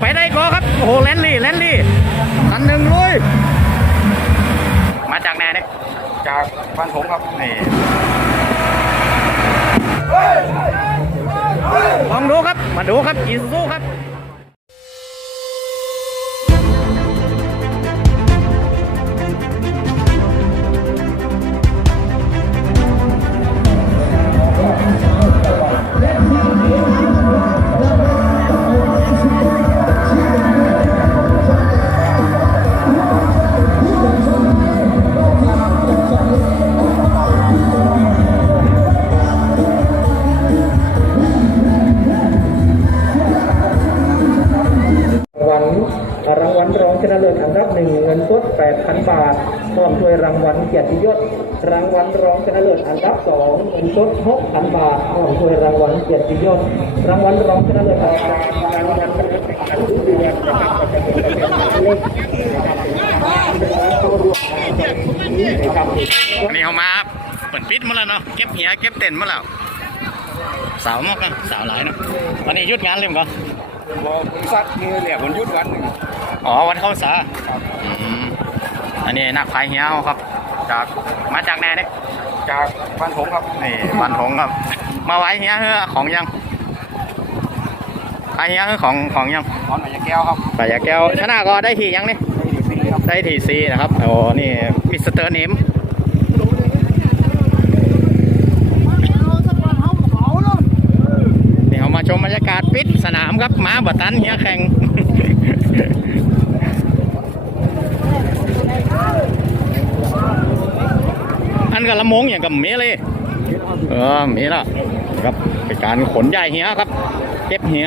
ไปได้ก็ครับ โอ้โหแลนลี่แลนลี่คันหนึ่งลุย มาจากไหนเนี่ยจากบ้านผมครับ นี่ลองดูครับ มาดูครับอีซูซูครับ รางวัลรองชนะเลิศอันดับหนึ่งเงินสด8,000 บาทพร้อมถ้วยรางวัลเกียรติยศ รางวัลรองชนะเลิศอันดับสองเงินสด6,000 บาทพร้อมถ้วยรางวัลเกียรติยศ รางวัลรองชนะเลิศอันดับรางวัลชนะเลิศอันดับเอนนะครับก็จะเป็นเล็กเข้าร่วมนะครับอันนี้เขามาเปิดปิดมาแล้วเนาะเก็บเหียเก็บเต็นมาแล้วสาวมากนะสาวหลายเนาะวันนี้ยุดงานเลยมั้งบอกผมซัดมือเนี่ยผมยุดวันหนึ่ง อ๋อวันเข้าสาอืมอันนี้นักพายเหียเขาครับจากมาจากไหนเนี่ยจากบ้านผมครับนี่บันทงครับ มาไว้เฮียเฮ้อของยังไอเฮียเฮ้อของของยังตอนไหนจะแก้วครับปลายาแก้วชนะก็ได้ทียังนี่ได้ดีสีครับได้ทีซีนะครับโอ้นี่มิสเตอร์เนมนี่เขามาชมบรรยากาศปิดสนามครับม้าบัตันเฮียแข่ง อันกับละมงอย่างกับเมเลยเออเมล้วครับเป็นการขนใหญ่เหียครับ เก็บเหีย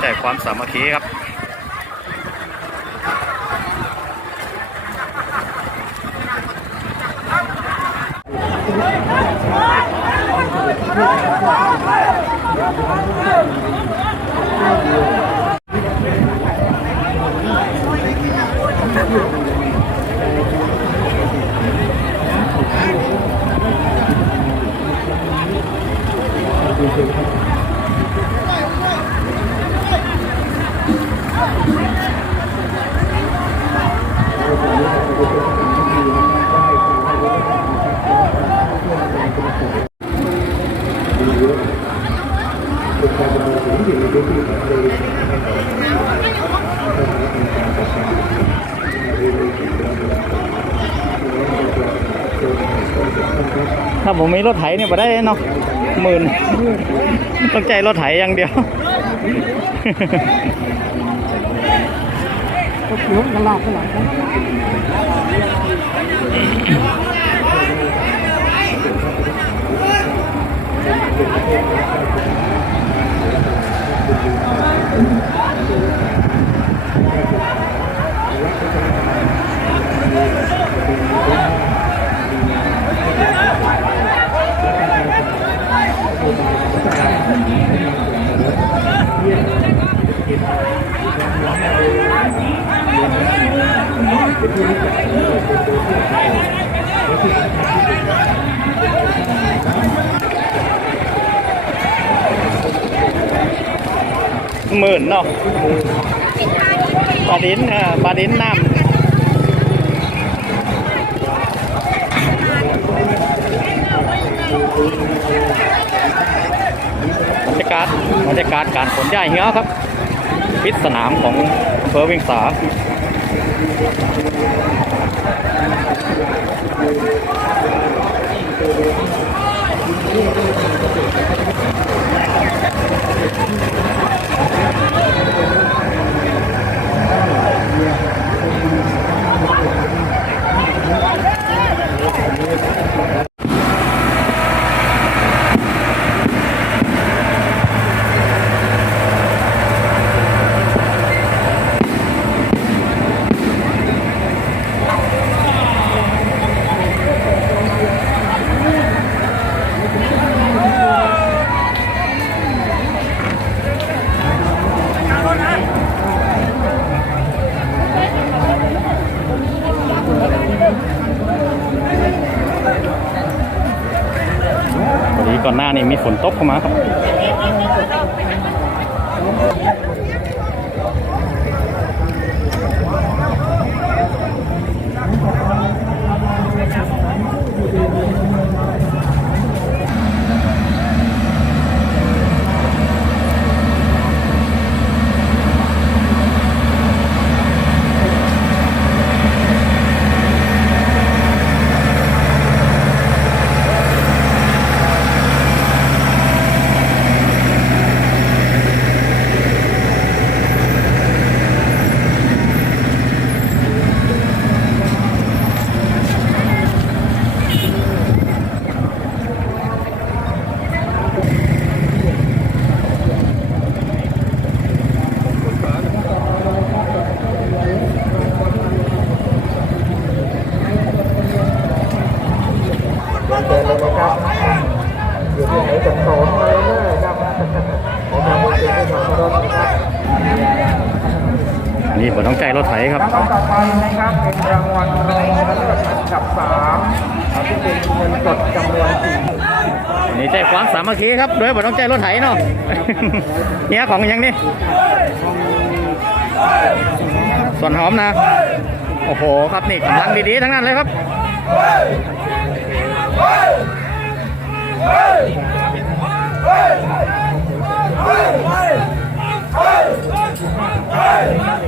ใจความสามัคคีครับ ถ้าผมมีรถไถเนี่ยมาได้เนาะหมื่นต้องใจรถไถอย่างเดียว หมื่นเนาะปลาดินเออปลาดินน้ำบรรยากาศบรรยากาศการขนย้ายเหี้ยครับพิษสนามของอำเฟอร์วิงสา ค มีฝนตกเข้ามาครับ เดินเลยนะครับ อยู่ที่ไหนจะสอนมาเลยนะครับนะครับเป็นที่ของรถนะครับ นี่ผมต้องใจรถไถครับรางวัลต่อไปนะครับเป็นรางวัลรองชนะเลิศอันดับสามเอาที่เป็นเงินสดจำนวนสี่นี่ใจความสามัคคีครับโดยผมต้องใจรถไถเนาะเนี่ยของอยังนี่ส่วนหอมนะ โอ้โหครับนี่กำลังดีๆทั้งนั้นเลยครับ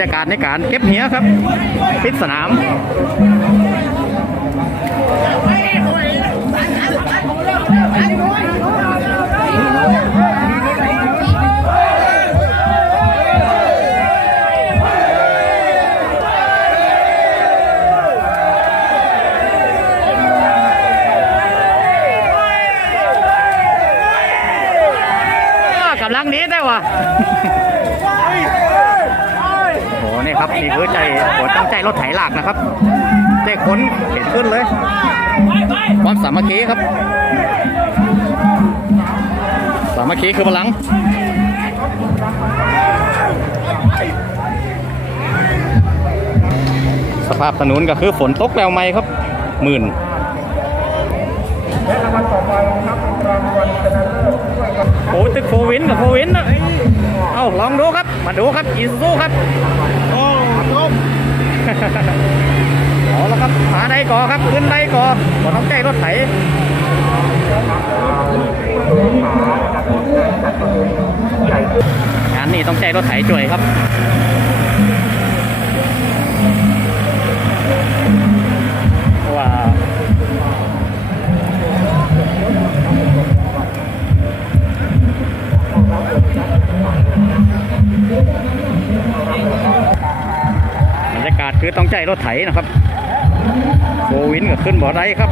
รับรรยากาศในการเก็บเหียครับปิดสนามกำลังนี้ได้วะ นี่ครับนี่คือใจกดตั้งใจรถไถหลักนะครับใจขนเห็นขึ้นเลย ความสามัคคีครับ สามัคคีคือพลังสภาพถนนก็คือฝนตกแล้วไหมครับหมื่นและรางวัลต่อไปนะครับเป็นรางวัลชนะเลิศด้วยกันโอ้ตึกโควินกับโควินนะเอาลองดูครับ มาดูครับอีซูครับโอ้จบเอาละครับหาได้ก่อครับขึ้นได้ก่อบ่ต้องใจรถไถงานนี้ต้องใจรถไถจ่วยครับ รถไถนะครับโควินก็ขึ้นบ่อได้ครับ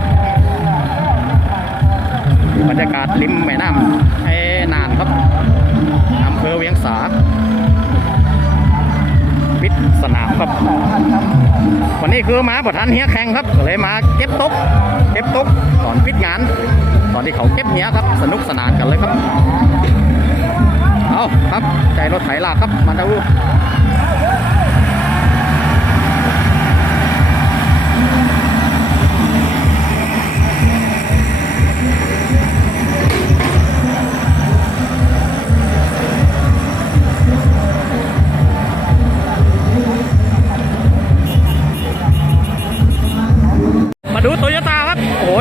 บรรยากาศริมแม่น้ำไอ้นานครับอำเภอเวียงสาปิดสนามครับวันนี้คือมาประธานเฮียแข่งครับก็เลยมาเก็บตกเก็บตกตอนปิดงาน ตอนที่เขาเก็บเฮียครับ สนุกสนานกันเลยครับ เอาครับใจรถไถลากครับมาดู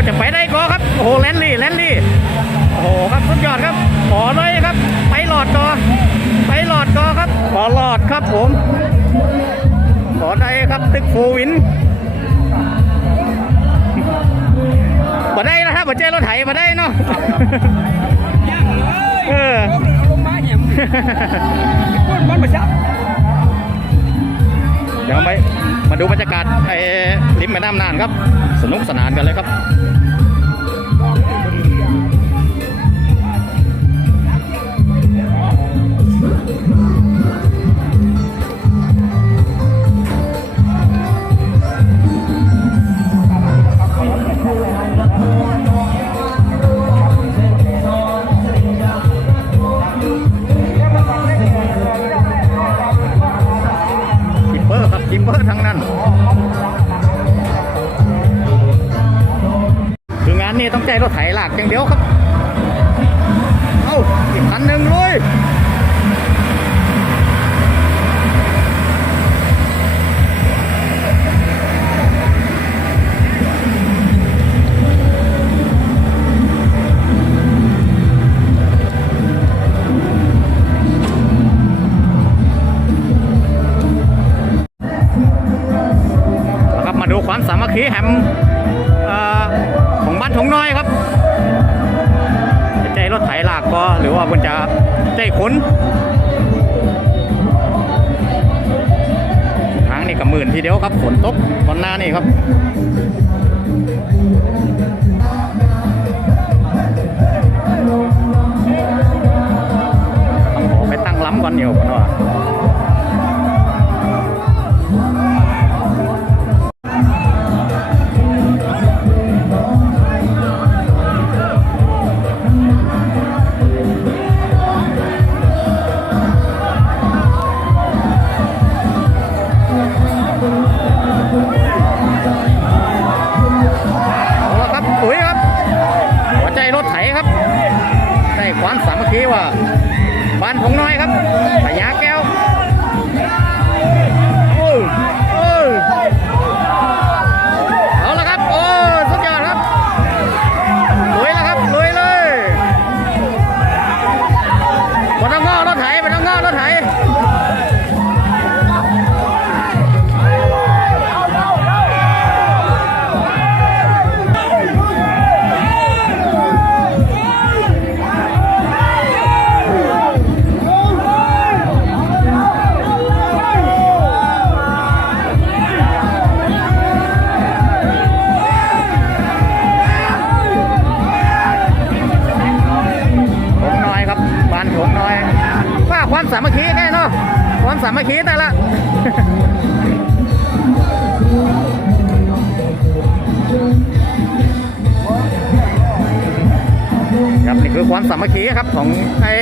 จะไปได้ก็ครับ โอ้โหแลนลี่แลนลี่ โอ้โหครับสุดยอดครับ ขอเลยครับ ไปหลอดก่อไปหลอดก่อครับ ขอหลอดครับผม ขอได้ครับตึกโฟวินบ่ได้นะครับบ่เจอรถไถบ่ได้เนาะเออเดี๋ยวไป มาดูบรรยากาศไอ้ริมแม่น้ำน่านครับ สนุกสนานกันเลยครับ ใจรถไถหลากอย่างเดียวครับ เอ้าอีกคันหนึ่งเลย 从开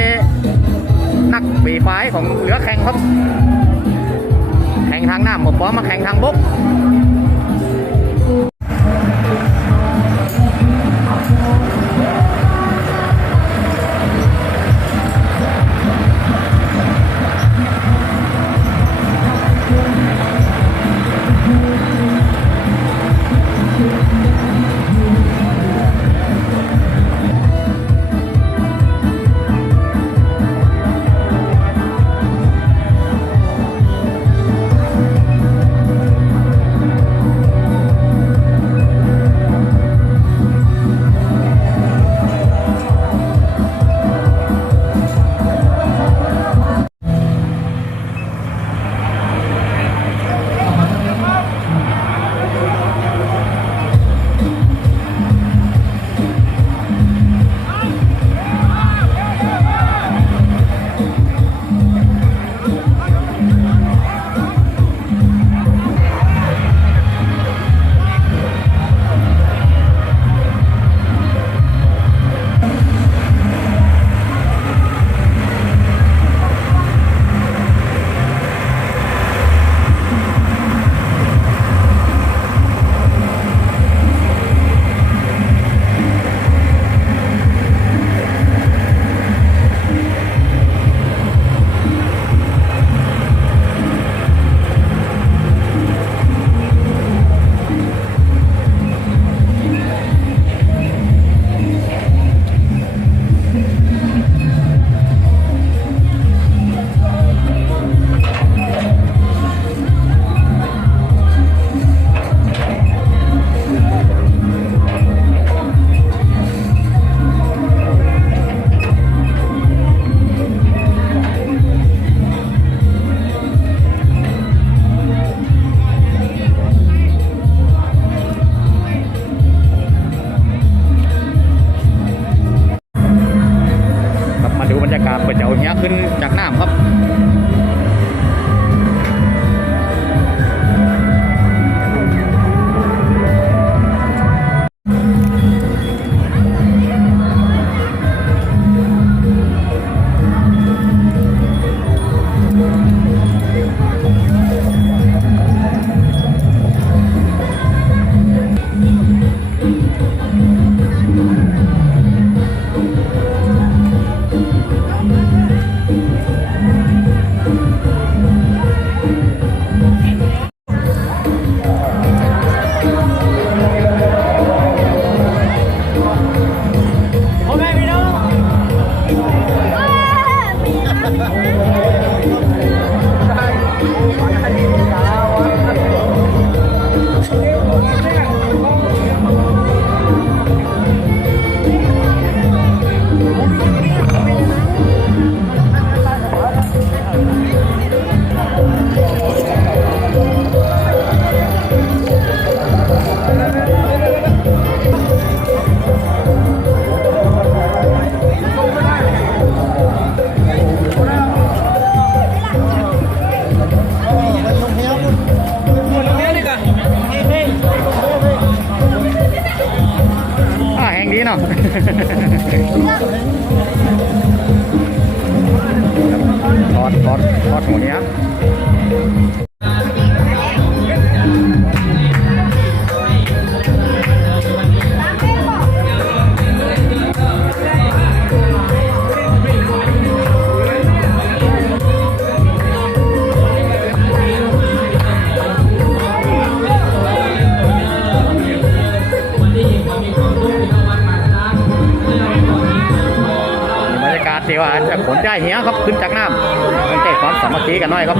นี่ว่าจะขนใจเหี้ยครับขึ้นจากน้ำตั้งแต่ความสามัคคีกันหน่อยครับ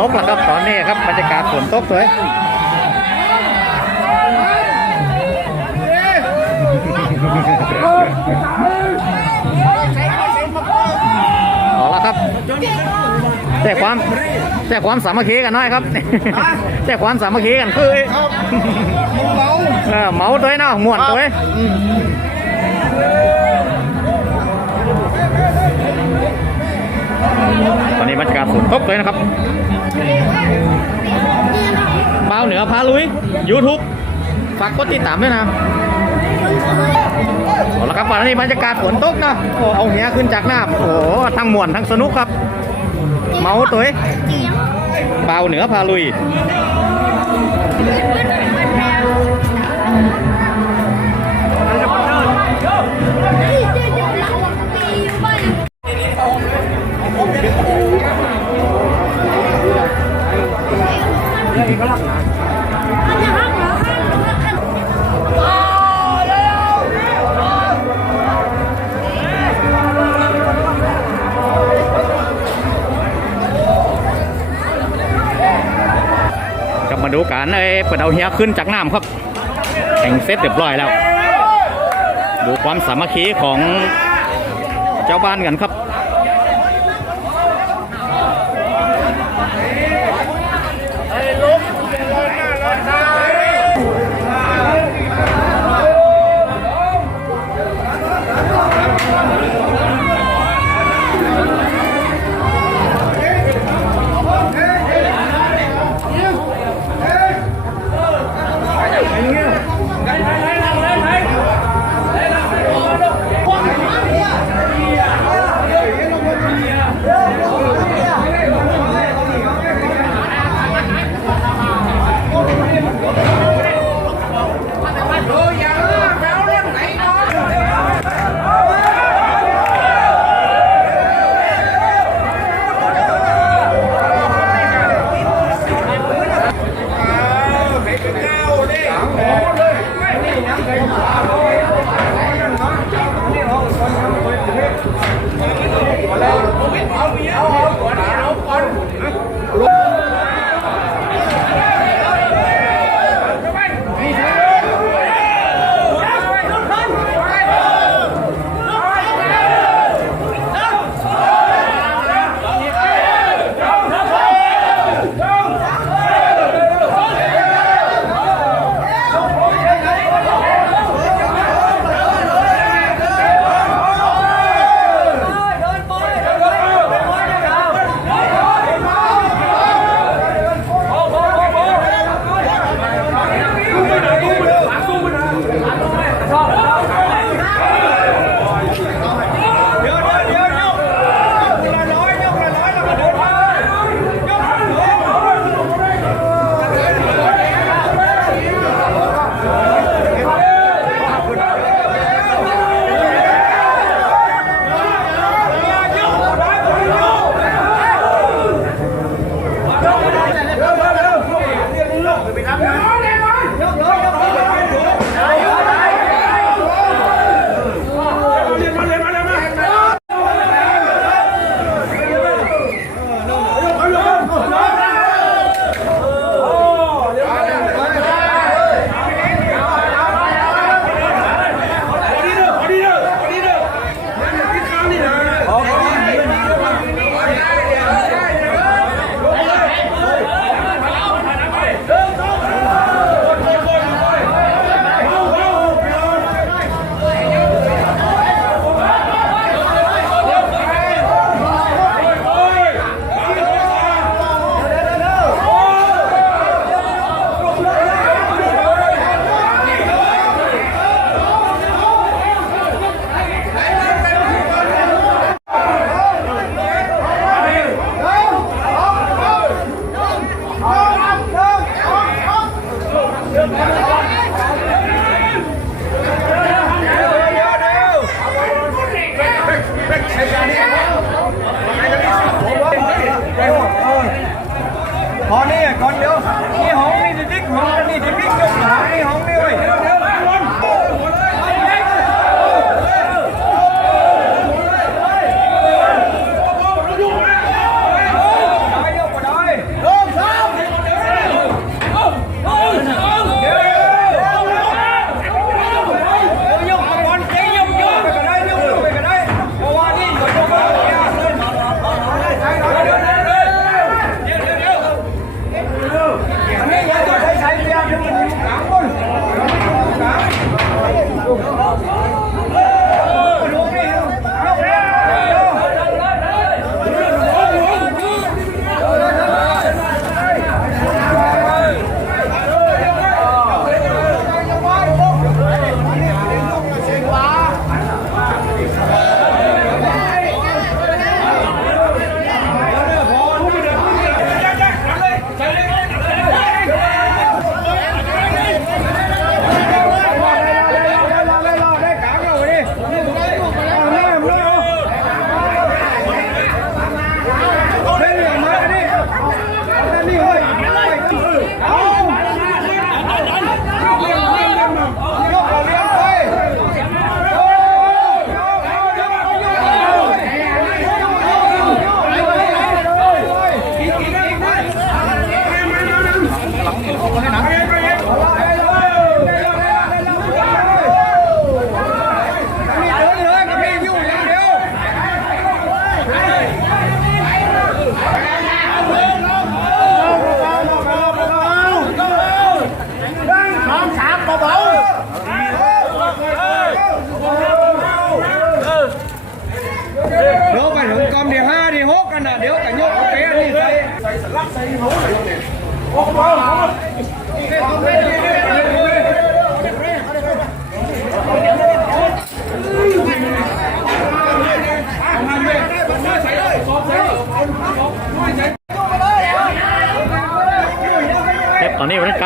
ตกแล้วครับตอนนี้ครับบรรยากาศฝนตกเลยเอาละครับแต่ความแต่ความสามัคคีกันหน่อยครับแต่ความสามัคคีกันคือ เออเมาตัวเนาะม่วนตัวตอนนี้บรรยากาศฝนตกเลยนะครับเบาเหนือพาลุย YouTube ฝากกดติดตามด้วยนะเอาละครับวันนี้บรรยากาศฝนตกนะโอ้เอาเหี้ยขึ้นจากน้ำโอ้โหทั้งม่วนทั้งสนุกครับ เมาตัวเบาเหนือพาลุย การเอ้เปิดเอาเฮียขึ้นจากน้ำครับแข่งเซตเรียบร้อยแล้ว ดูความสามัคคีของเจ้าบ้านกันครับ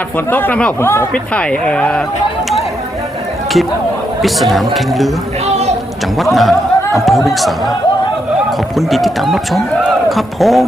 าดฝนตกนะครับผมขอปิดถ่ายเอ่อคลิปปิศนามแข่งเรือ จังหวัดน่านอำเภอเวียงสาขอบคุณที่ติดตามรับชมครับผม